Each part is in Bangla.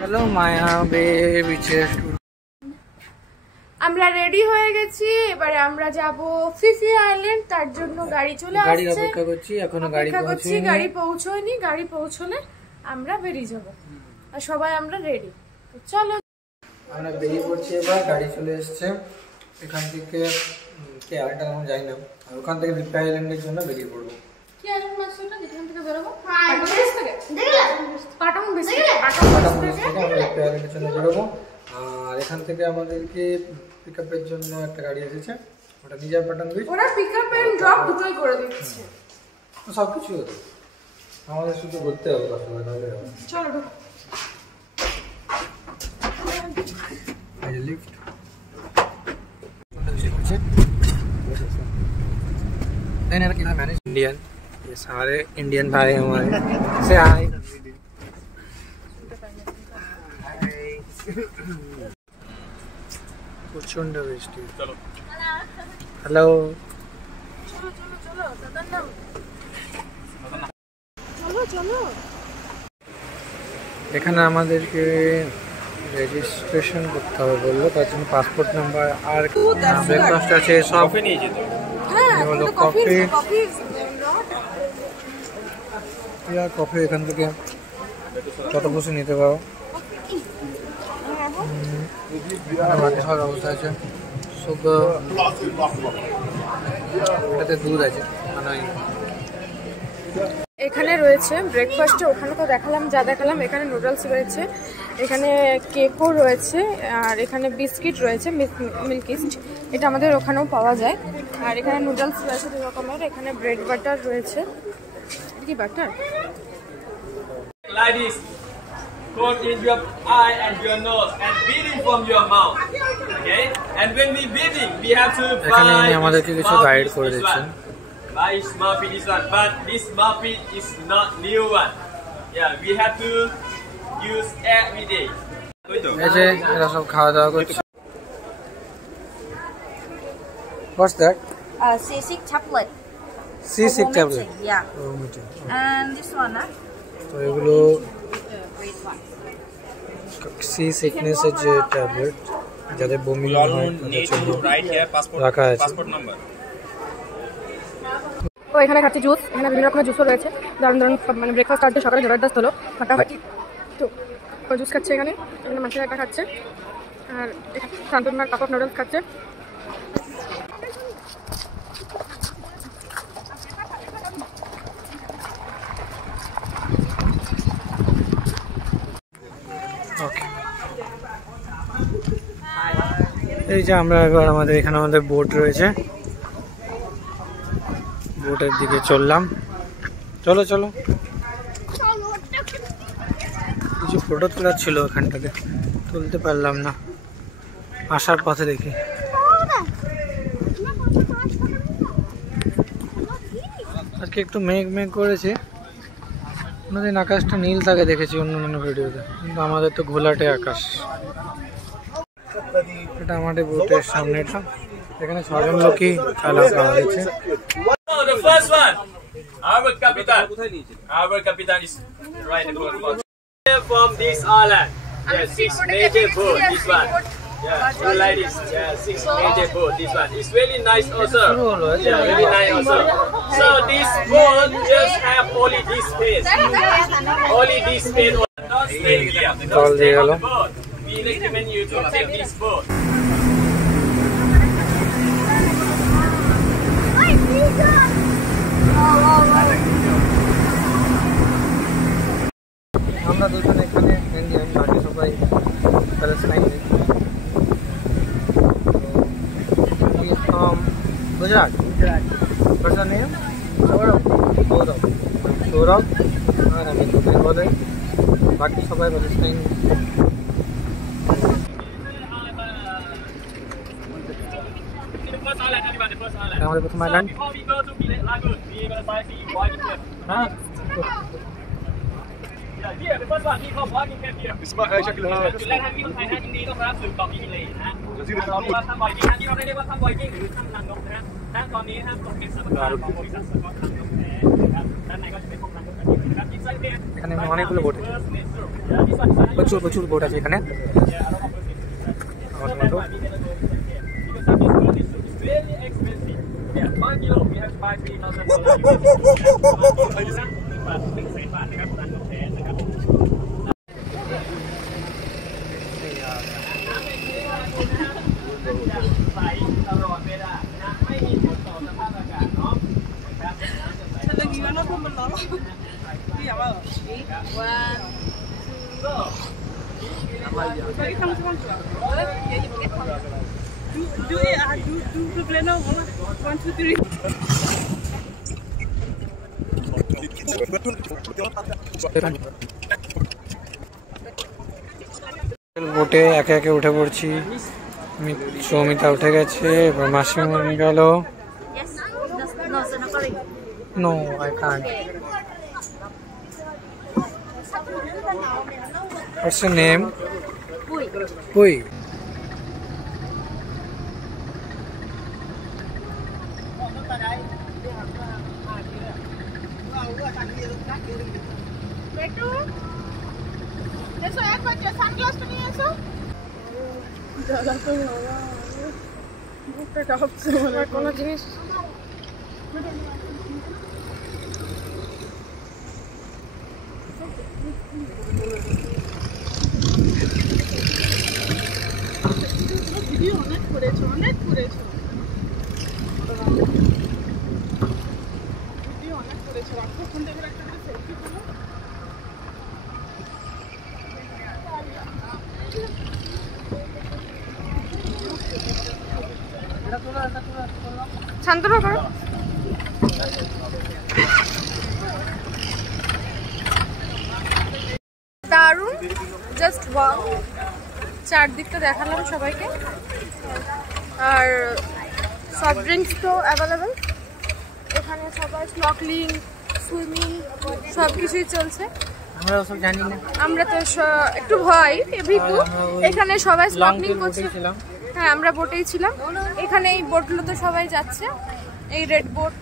হ্যালো মায়া বেবি চেস্ট। আমরা রেডি হয়ে গেছি, এবারে আমরা যাব ফিফি আইল্যান্ড। তার জন্য গাড়ি চলে আসছে, গাড়ি অপেক্ষা করছি, এখনো গাড়ি পৌঁছায়নি। গাড়ি পৌঁছয়নি, গাড়ি পৌঁছলে আমরা বেরিয়ে যাব। আর সবাই আমরা রেডি, চলো আমরা বেরিয়ে পড়ছি। এবার গাড়ি চলে এসছে। এখান থেকে কে আরেকটা আমি যাই না, আর ওখান থেকে ফিফি আইল্যান্ডের জন্য বেরিয়ে পড়বো। কি আইল্যান্ড মাসটা যেখান থেকে বেরোবো? পাটামুন্ডি থেকে পাটামুন্ডি থেকে আমরা ফিফি আইল্যান্ডের জন্য বেরোবো। আর এখান থেকে আমাদেরকে পিকআপের জন্য একটা গাড়ি এসেছে, ওটা নিজের পাঠান বিচ। ওরা পিকআপ এন্ড ড্রপ দুটোই করে দিচ্ছে, সব কিছু হতো, আমাদের শুধু ঘুরতে হবে। চলো ঢুকো। लिफ्ट इंडियन, ये सारे इंडियन भाई हमारे से हाय। प्रचंड বৃষ্টি। চলো হ্যালো, চলো চলো চলো দাদা নাও, চলো চলো। এখানে আমাদেরকে রেজিস্ট্রেশন করতে হবে বললো, তার জন্য পাসপোর্ট নাম্বার আর ব্রেকফাস্ট আছে, সব নিয়ে যেতে হবে। হলো কফি, কফি এখান থেকে যত খুশি নিতে পারো। বাকি সব ব্যবস্থা আছে, শুধু এটাতে দুধ আছে। মানে এখানে রয়েছে ব্রেকফাস্টে, ওখানে তো দেখালাম যা দেখালাম। এখানে নুডলস রয়েছে, এখানে কেকও রয়েছে, আর এখানে বিস্কিট রয়েছে মিল্কিস্ট, এটা আমাদের ওখানেও পাওয়া যায়। আর এখানে নুডলস রয়েছে দু রকমের, এখানে ব্রেড বাটার রয়েছে। কি butter? Like this, put in your eye and your nose and breathing from your mouth. Okay? And when we breathing, we have to এখানে buy আমাদেরকে কিছু গাইড করে দিচ্ছেন। Buy Smurfy this one, but this Smurfy is not new one. Yeah, we have to use every day. এই যে এরা সব খাওয়া দাওয়া করছে। What's that? Seasick tablet. Seasick tablet. Yeah. And this one, তো এগুলো the great one. সি সিকনেসের যে ট্যাবলেট, যাদের বমি হয় তাদের জন্য রাখা আছে। তো এখানে খাচ্ছি জুস, এখানে বিভিন্ন রকমের জুসও রয়েছে, দারুণ দারুণ। মানে ব্রেকফাস্ট আজকে সকালে জবরদস্ত হলো, ফাটাফাটি। তো জুস খাচ্ছে এখানে, এখানে মাছের একটা খাচ্ছে, আর এখানে শান্তনুমার কাপ অফ নুডলস খাচ্ছে। এই যে আমরা এবার আমাদের এখানে আমাদের বোট রয়েছে, বোটের দিকে চললাম। চলো চলো, কিছু ফটো তোলার ছিল ওখানটাতে, তুলতে পারলাম না, আসার পথে দেখি। আজকে একটু মেঘ মেঘ করেছে, অন্যদিন আকাশটা নীল থাকে দেখেছি অন্য ভিডিওতে, কিন্তু আমাদের তো ঘোলাটে আকাশ। এটা আমাদের বোটের সামনেটা, এখানে 6 জন লোকই চালা করা হয়েছে। The first one, our captain is right across. From this island, yeah, 6 major boat. This one, yeah, you like this, yeah, 6 major boat. This one, it's really nice also. Yeah, really nice also. So this boat just have only this space, only this space. Not stay here. Don't stay on the boat. We recommend you to take this boat. আমরা দুজনে এখানে ইন্ডিয়ান, বাকি সবাই প্যালেস্টাইনে। We from Gujarat. What's your name? Saurabh. Saurabh. আর আমি দুবাই বলে, বাকি সবাই প্যালেস্টাইন। আমাদের প্রথম আইল্যান্ড। হ্যাঁ Yeah, the first one, he called walking camp here. اسمها شكلها จุดแรกที่คนไทยยินดีต้อนรับสู่เกาะมินิเลนะฮะว่าทำบ่อยจริงนะที่เราเรียกว่าทำบ่อยจริงหรือทำนางนกนะฮะณตอนนี้นะครับตรงเป็นสำนักงานของบริษัทสกอตทำนกแท้นะครับด้านในก็จะเป็นพวกนางนกแบบนี้นะครับอินไซด์เบส এখানে অনেকগুলো বোট আছে, প্রচুর প্রচুর বোট আছে এখানে। Very expensive. Yeah, 1 kilo we have $3,000. 100,000 บาทนะครับนางนกแท้นะครับใสตลอดเวลานะไม่มีผลต่อสภาพอากาศเนาะนะครับবোটে একে একে উঠে পড়ছি। সৌমিতা উঠে গেছে, এবার মাসিমা গেল। Yes. No, snorkeling. No I can't. What's your name? Pui. Pui. কোনো জিনিস শান্তনু করো। দারুণ, জাস্ট ওয়াও। চারদিকটা দেখালাম সবাইকে, আর সফট ড্রিঙ্কস তো অ্যাভেলেবেল এখানে। সবাই স্নর্কেলিং, সুইমিং সব কিছুই চলছে। আমরা ওসব জানি না, আমরা তো একটু ভয় ভীতু। এখানে সবাই স্নর্কেলিং করছে। হ্যাঁ, আমরা বোটেই ছিলাম। এখানে এই বোটগুলো তো সবাই যাচ্ছে, এই রেড বোট,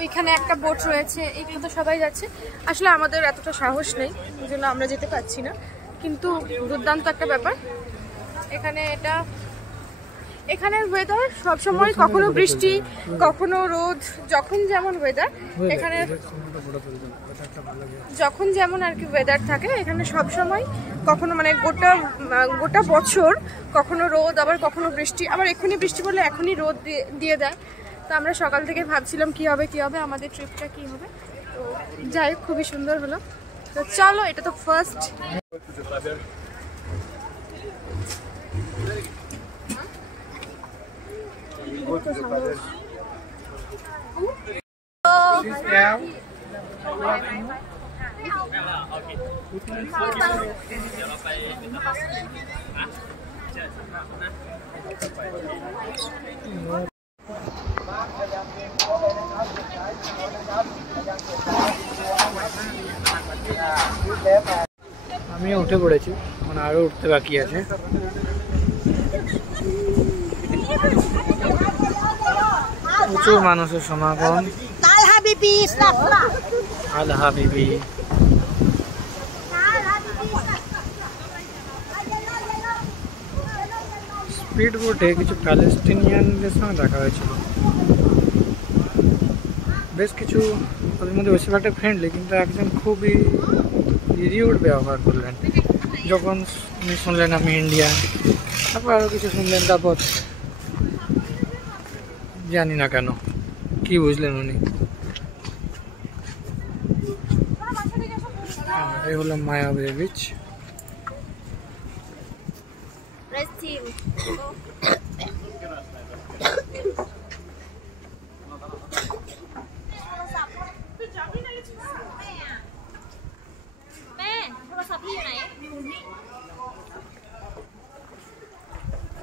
ওইখানে একটা বোট রয়েছে, এইগুলো তো সবাই যাচ্ছে। আসলে আমাদের এতটা সাহস নেই, ওই জন্য আমরা যেতে পারছি না, কিন্তু দুর্দান্ত একটা ব্যাপার। এখানের ওয়েদার সবসময় কখনো বৃষ্টি কখনো রোদ, যখন যেমন ওয়েদার এখানে, যখন যেমন আর কি ওয়েদার থাকে এখানে সবসময়। কখনো মানে গোটা বছর কখনো রোদ, আবার কখনো বৃষ্টি, আবার এখনই বৃষ্টি বললে এখনই রোদ দিয়ে দেয়। তো আমরা সকাল থেকে ভাবছিলাম কি হবে আমাদের ট্রিপটা কি হবে। তো যাই হোক, খুবই সুন্দর হলো। তো চলো, এটা তো ফার্স্ট। আমি উঠে পড়েছি, মানে আরো উঠতে বাকি আছে। প্রচুর মানুষের সমাগম। আল হাবিবি স্পিড বোটে কিছু প্যালেস্টিনিয়ানদের সঙ্গে দেখা হয়েছিল। বেশ কিছু, তাদের মধ্যে বেশিরভাগটা ফ্রেন্ডলি, কিন্তু একজন খুবই রিউড ব্যবহার করলেন যখন উনি শুনলেন আমি ইন্ডিয়ান। তারপর আরও কিছু শুনলেন, তারপর জানি না কেন কি বুঝলেন উনি। এই হলো মায়াবী বিচ। Red team.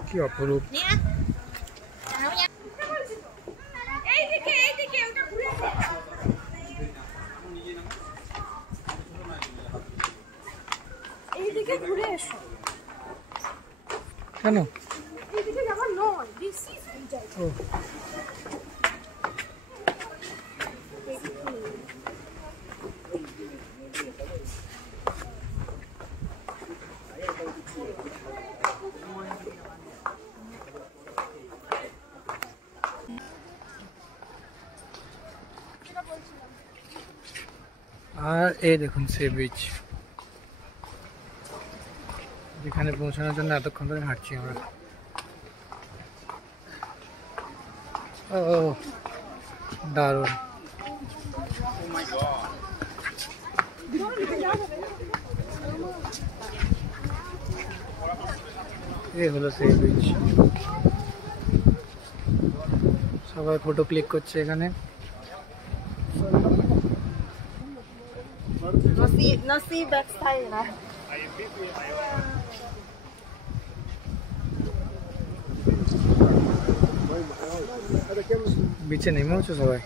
কি অপরূপ। এইদিকে ঘুরে এসো। কেন? এইদিকে যাওয়া নয়, দিস ইজ ও আর এই দেখুন সে বিচ, যেখানে পৌঁছানোর জন্য এতক্ষণ ধরে হাঁটছি আমরা। ও দারুণ। এই হলো সেই বিচ, সবাই ফটো ক্লিক করছে এখানে। Nasi backside na. বিচে নেমেওছো সবাই?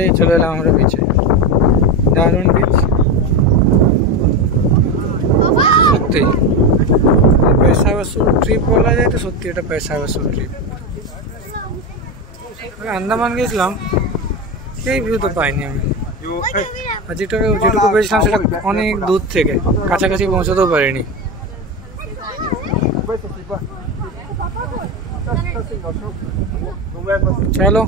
এই চলে এলাম আমরা বিচে। দারুণ বিচ সত্যি। पैसा वसूल ट्रिप বলা যায় তো, সত্যি এটা पैसा वसूल ট্রিপ। আন্দামান গেছিলাম, সেই ভিউ তো পাইনি আমি। আর যেটুকু পেয়েছিলাম সেটা অনেক দূর থেকে, কাছাকাছি পৌঁছতেও পারিনি। চলো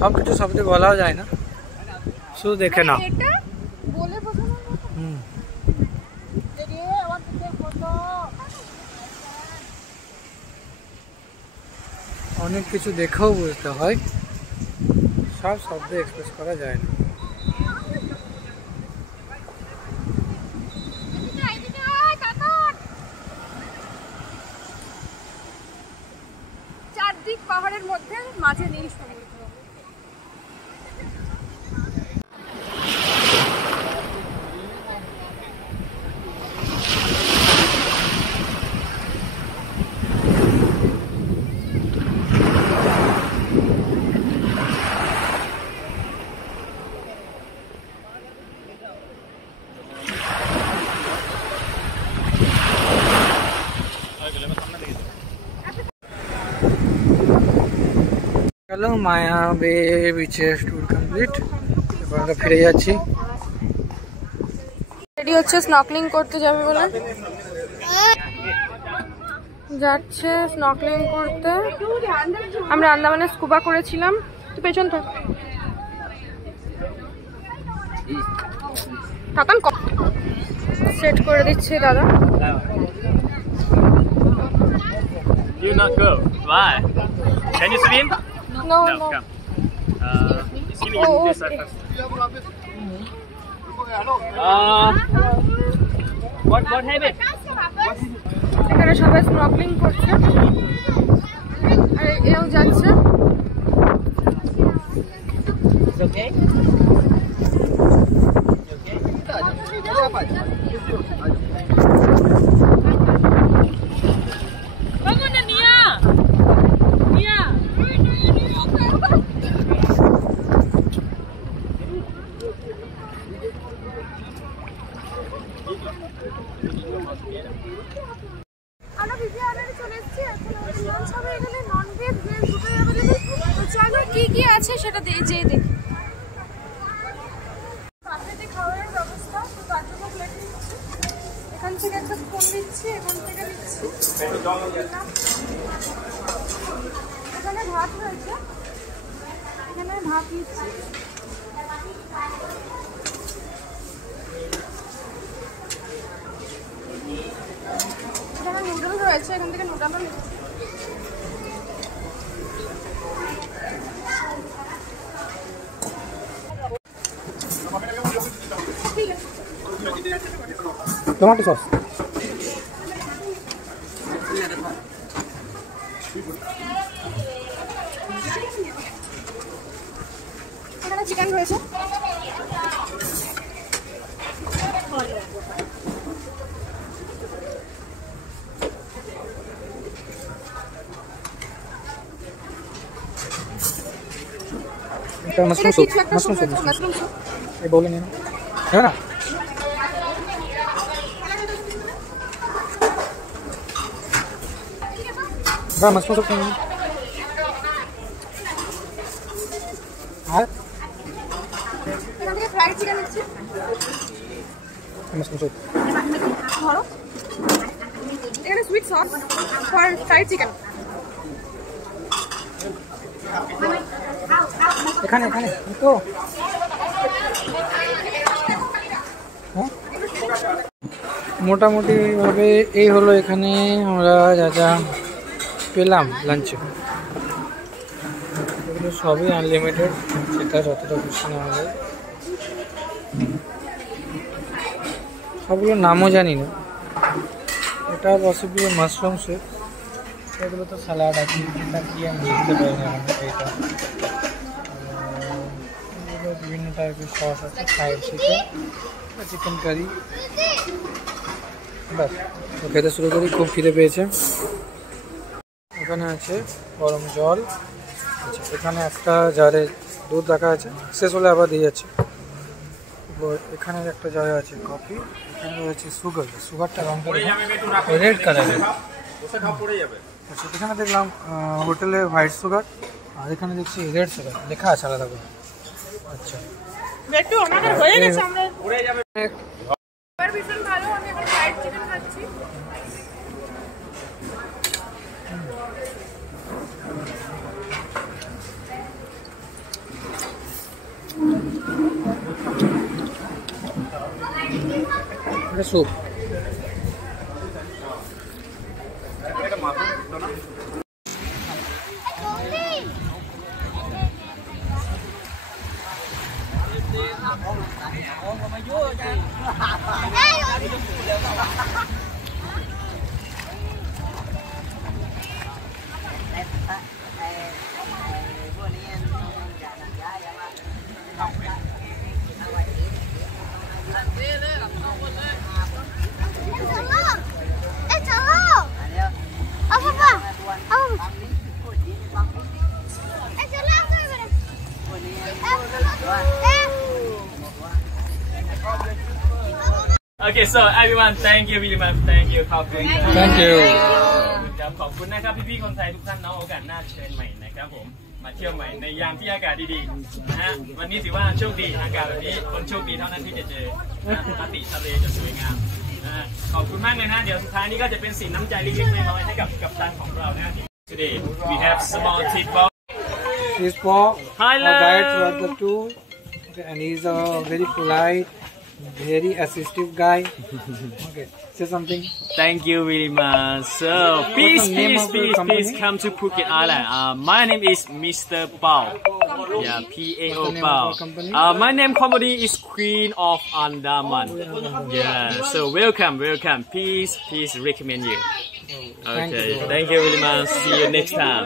সব কিছু শব্দে বলাও যায় না, শুধু দেখে নাও। অনেক কিছু দেখেও বুঝতে হয়, সব শব্দে এক্সপ্রেস করা যায় না। চারদিক পাহাড়ের মধ্যে, মাঝে নীল সমুদ্র। চলো মায়াবী বিচের ট্যুর কমপ্লিট, এবার আমরা ফিরে যাচ্ছি। রেডি হচ্ছে স্নর্কেলিং করতে যাবে বলে, যাচ্ছে স্নর্কেলিং করতে। আমরা আন্দামানে স্কুবা করেছিলাম, তো পেছন থাকান সেট করে দিচ্ছে দাদা। You not go. Why? Can you swim? No, No, no. come. Excuse me, Oh, you this okay. side first. What happened? এখানে সবাই স্নর্কেলিং করছে, আর এও যাচ্ছে। It's okay? আমরা ভিডিও অর্ডারে চলে এসেছি, এখন লাঞ্চ হবে এখানে, নন ভেজ ভেজ দুটোই অ্যাভেলেবল। তো চলো কি কি আছে সেটা যেয়ে দেখি। কাফেতে খাওয়ার ব্যবস্থা, তো তার জন্য প্লেট নিচ্ছি। এখান থেকে একটা ফোন দিচ্ছি, এখান থেকে দিচ্ছি। এখানে ভাত রয়েছে, এখানে ভাত নিচ্ছি। এখানে নুডল রয়েছে, এখান থেকে নুডলও নিচ্ছি। टमाटो सॉस এখানে চিকেন রয়েছে। Mushroom soup mushroom soup mushroom soup ये बोले नहीं है ना बा मशरूम सूप नहीं हाँ এখান থেকে ফ্রাইড চিকেন নিচ্ছি। मशरूम सूप ধরো, এখানে sweet sauce for fried chicken. এখানে এখানে তো মোটামুটি ভাবে এই হলো এখানে আমরা যা যা পেলাম লাঞ্চে, এগুলো সবই আনলিমিটেড, সেটা যতটা খুশি নেওয়া যায়। সবগুলোর নামও জানি না, এটা পসিবলি মাশরুম স্যুপ, এগুলো তো স্যালাড আছে, এটা কি আমি বুঝতে পারি না এটা। বিভিন্ন টাইপের সস আছে, ফ্রাইড চিকেন, চিকেন কারি। বাস খেতে শুরু করি, খুব খিদে পেয়েছে। এখানে আছে গরম জল, আচ্ছা এখানে একটা জারে দুধ রাখা আছে, শেষ হলে আবার দিয়ে যাচ্ছে। এখানে একটা জারে আছে কফি, এখানে রয়েছে সুগার, সুগারটা রঙটা রেড কালারের। আচ্ছা এখানে দেখলাম হোটেলে হোয়াইট সুগার, আর এখানে দেখছি রেড সুগার লেখা আছে আলাদা করে। আচ্ছা একটু আমাদের হয়ে গেছে, আমরা উড়ে যাবে। এবার ভীষণ ভালো, আমি এখন ফ্রাইড চিকেন খাচ্ছি। এটা soup, Okay, so everyone, thank you very much. Thank you ขอบคุณครับ Thank you ครับขอบคุณนะครับพี่ๆคนไทยทุกท่านเนาะโอกาสหน้าเชิญใหม่นะครับผมมาเที่ยวใหม่ในยามที่อากาศดีๆนะฮะวันนี้ถือว่าโชคดีอากาศแบบนี้คนโชคดีเท่านั้นที่จะเจอนะปกติทะเลจะสวยงามนะฮะขอบคุณมากเลยนะเดี๋ยวสุดท้ายนี้ก็จะเป็นสินน้ำใจเล็กๆน้อยๆให้กับกัปตันของเรานะ Today we have small tip ball. This for Hello. our guide throughout the tour, okay, and he's a very polite, very assistive guy. Okay, say something. Thank you very much. So please, the name please, of your please, company? please come to Phuket Island. My name is Mr. Pao. Yeah, P-A-O What's the name of Pao. your company? My name company is Queen of Andaman. Yeah, so welcome, welcome. Please recommend you. Thank Okay, you. thank you very much. See you next time.